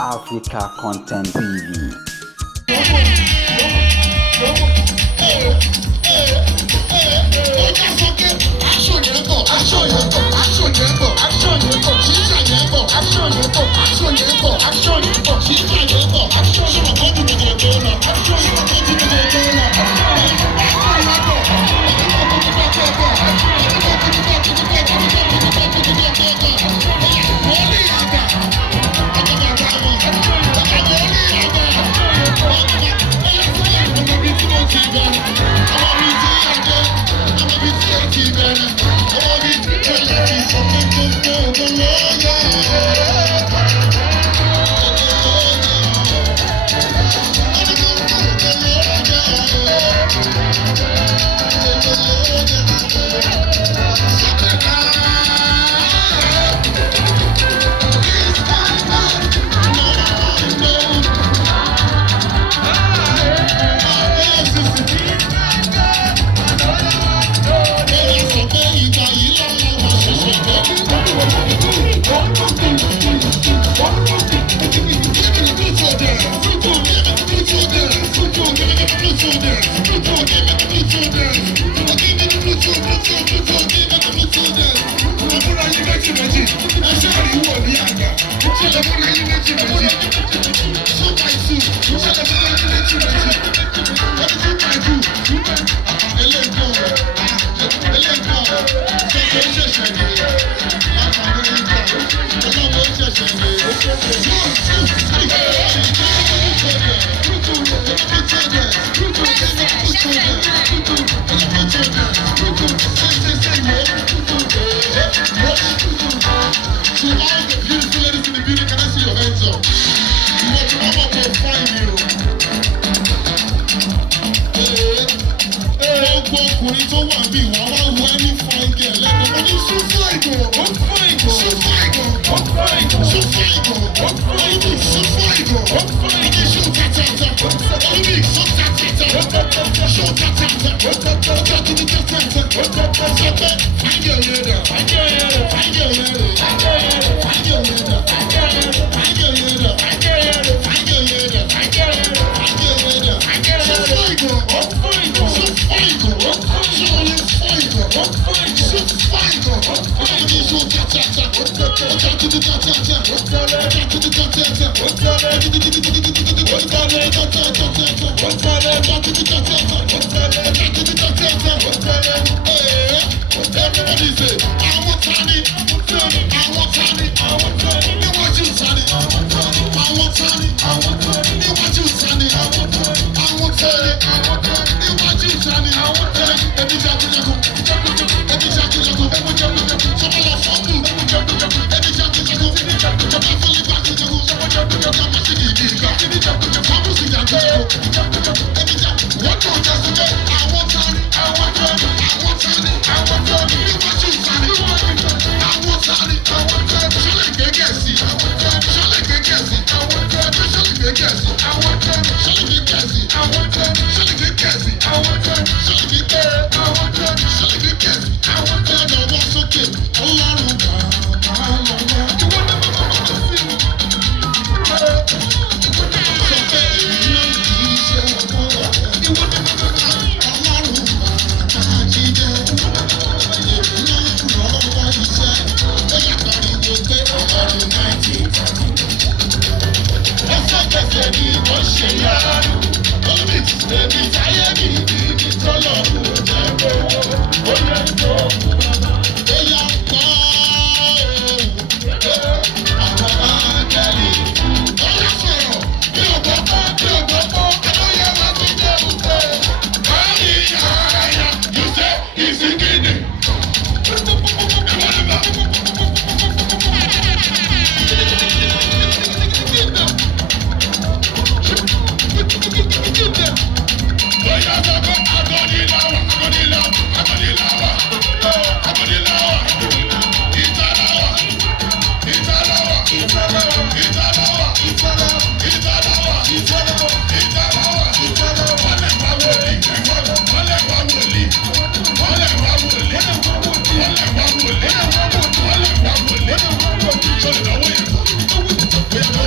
Africa Content TV. Yeah.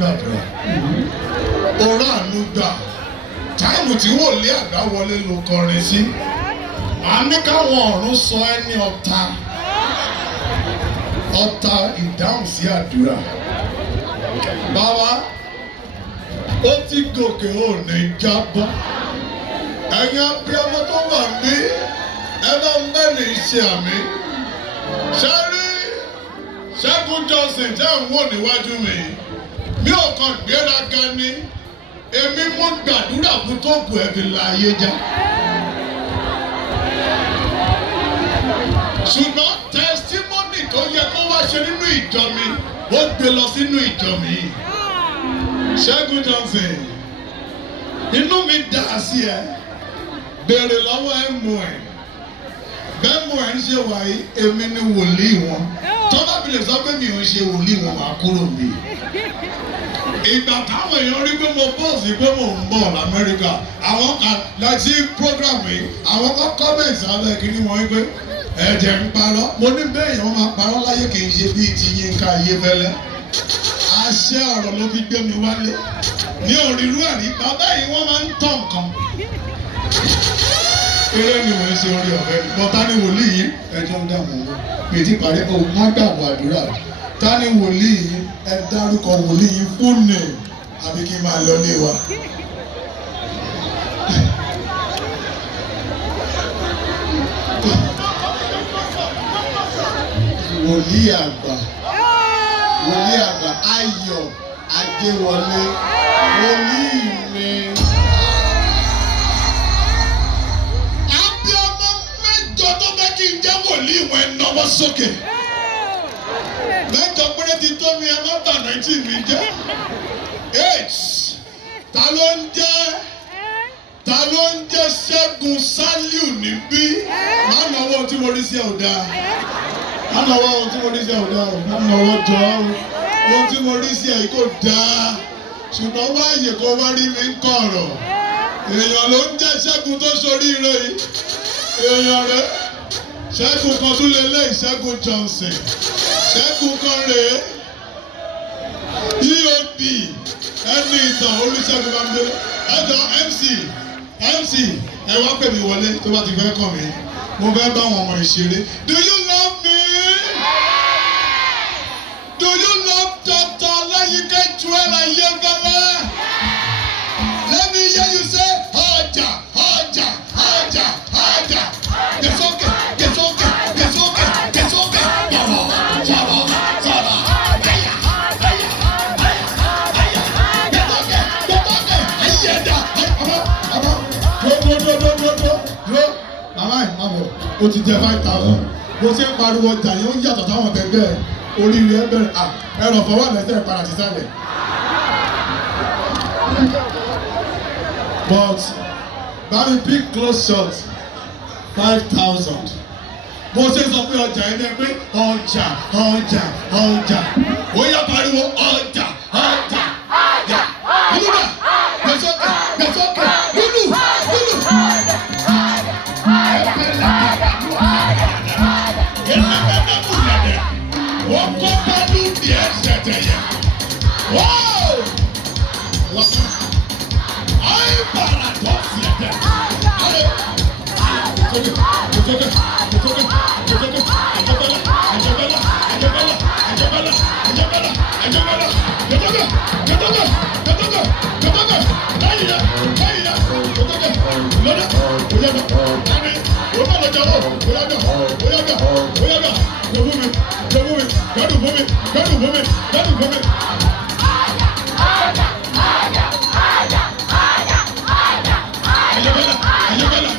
gbàdúrà. Orá àánú gbà. Táìmù tí wòlíì àgbà wọlé ló kọrin sí. A ní káwọn ọ̀run sọ ẹ́ ní ọ̀tá. Ọ̀tá ìdáhùn sí àdúrà. Bàbá, ó ti gòkè ò ní jábọ́. Ẹ̀yin abiyamọ tó wà ní ẹ bá ń bẹ́ẹ̀lì iṣẹ́ àmì. Ṣẹ́rí Ṣẹ́gun Johnson jẹ́ ń wò níwájú mi. Mi ò kàn gbéraga ni. Èmi mú gbàdúrà fún tó kù ẹ̀bí láyé já. Ṣùgbọ́n testimony tó yẹ kó wá ṣe nínú ìjọ mi, ó gbé lọ sínú ìjọ mi. Ṣẹ́gun Johnson, inú mi dà sí ẹ, béèrè lọ́wọ́ ẹ̀mú ẹ̀. Bẹ́ẹ̀mú ẹ̀ ń ṣe wáyé, èmi ni wòlíì wọn. Tọ́lá fi lè sọ pé mi ò ń ṣe wòlíì wọn, màá kúrò mi. Ìgbà táwọn èèyàn rí pé mo bọ́ọ̀sì pé mò ń bọ̀ l'Amẹ́ríkà, àwọn kan láti program yìí, àwọn kan comments abẹ́ kí ni wọ́n ń gbé. Ẹ̀jẹ̀ ń parọ́. Mo ní bẹ́ẹ̀ yẹn wọ́n máa parọ́ láyé kì í ṣe bíi ti Yínká Ayéfẹ́lẹ́. Àṣẹ ọ̀rọ̀ ló fi gbé mi wálé. Ní òrìrú ẹ̀rí, bàbá yìí wọ́n máa ń tọ̀ nǹkan. Eré ni wọ́n ń ṣe orí ọ̀fẹ́. Bọ́tá ní wòlíì yìí ẹjọ́ ń dààmú owó. Pètí parí o, má gbàgbọ́ àdúrà. Ta ni wòlíì yìí? Ẹ dárúkọ wòlíì yìí full name àbí kí n máa lọ lé wa. Wòlíì àgbà Ayọ̀ Adéwọlé, wòlíì mi. Abíọ́mọ mẹ́jọ tó fẹ́ kí n jẹ́ wòlíì wọn ẹ̀ náwó sókè. Mẹ́jọ péré ti tó mi, ẹ má bà 19 mi jẹ́. Ta ló ń jẹ́ Ṣẹ́gun Sálíù níbí? Má náwó tí mo rí sí ọ̀dà. Má náwó ohun tí mo rí sí ọ̀dà o. Má náwó jọ ohun tí mo rí sí ẹ̀ kò dáa. Ṣùgbọ́n wáyé kó wá rí mi ń kọ̀rọ̀. Èèyàn ló ń jẹ́ Ṣẹ́gun tó ṣoríire yìí. Èèyàn rẹ̀ Ṣẹ́gun kan tún lè lé Ṣẹ́gun Johnson. Ṣẹ́gun kan rèé. EOB ẹni ìtàn Olúṣẹ́gun Bámidélé. Ẹjọ́ MC ẹ wá pè mí wọlé tó bá ti fẹ́ kàn mí. Mo fẹ́ bá àwọn ọmọ ìṣeré. Do you love me? Do you love Dr. Ọláyínká Joel Ayéfẹ́lẹ́? Let me hear you say ọjà. It's okay. O ti jẹ 5,000. Bó ṣe ń pariwo ọjà yẹn ó yàtọ̀ táwọn tẹ̀gbẹ́ oríire ẹ bẹ̀rẹ̀ ẹ̀rọ fọwọ́ lẹ́sẹ̀ padà ti sálẹ̀. But bámi big close shot 5,000. Bó ṣe sọ pé ọjà yẹn dẹ́ pé ọjà. Ó yá pariwo ọjà. Olúwa gbèsòkè lúlù. Ayéfẹ́lẹ́.